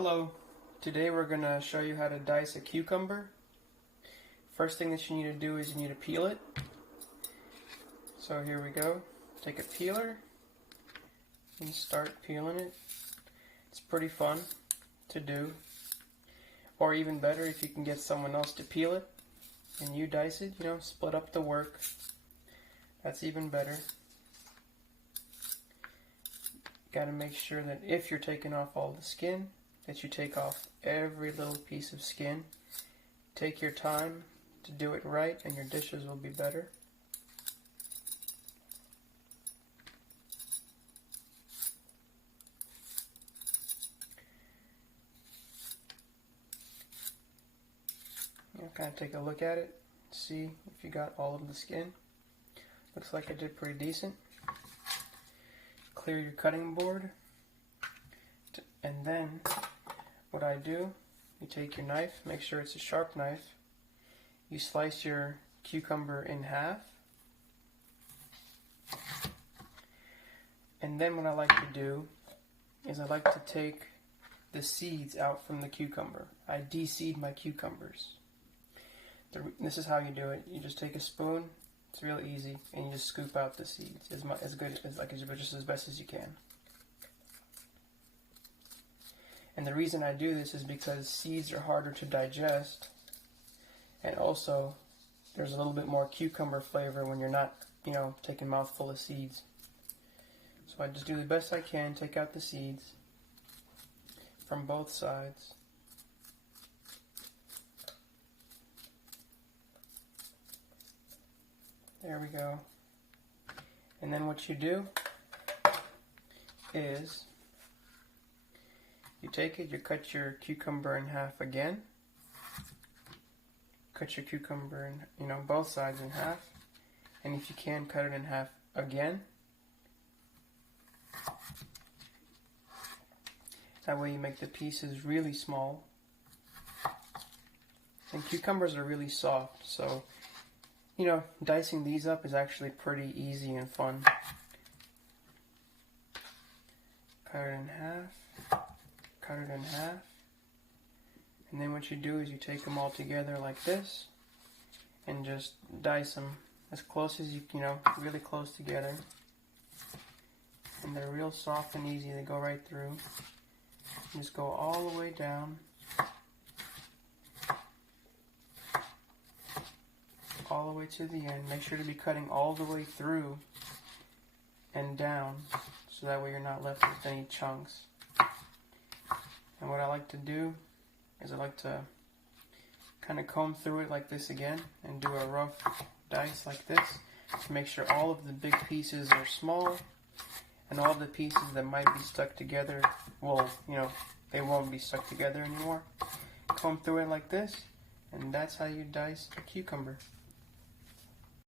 Hello, today we're going to show you how to dice a cucumber. First thing that you need to do is you need to peel it. So here we go. Take a peeler and start peeling it. It's pretty fun to do. Or even better if you can get someone else to peel it and you dice it, split up the work. That's even better. Got to make sure that if you're taking off all the skin, that you take off every little piece of skin. Take your time to do it right and your dishes will be better. Kind of take a look at it, see if you got all of the skin. Looks like I did pretty decent. Clear your cutting board, and then what I do, you take your knife, make sure it's a sharp knife, you slice your cucumber in half, and then what I like to do is I like to take the seeds out from the cucumber. I de-seed my cucumbers. This is how you do it. You just take a spoon, it's real easy, and you just scoop out the seeds as best as you can. And the reason I do this is because seeds are harder to digest, and also there's a little bit more cucumber flavor when you're not, taking a mouthful of seeds. So I just do the best I can, take out the seeds from both sides. There we go. And then what you do is you take it, you cut your cucumber in half again. Cut your cucumber in, both sides in half. And if you can, cut it in half again. That way you make the pieces really small. And cucumbers are really soft, so dicing these up is actually pretty easy and fun. Cut it in half, cut it in half, and then what you do is you take them all together like this and just dice them as close as really close together. And they're real soft and easy, they go right through. Just go all the way down. All the way to the end. Make sure to be cutting all the way through and down, so that way you're not left with any chunks. And what I like to do is I like to kind of comb through it like this again and do a rough dice like this to make sure all of the big pieces are small and all of the pieces that might be stuck together they won't be stuck together anymore. Comb through it like this, and that's how you dice a cucumber.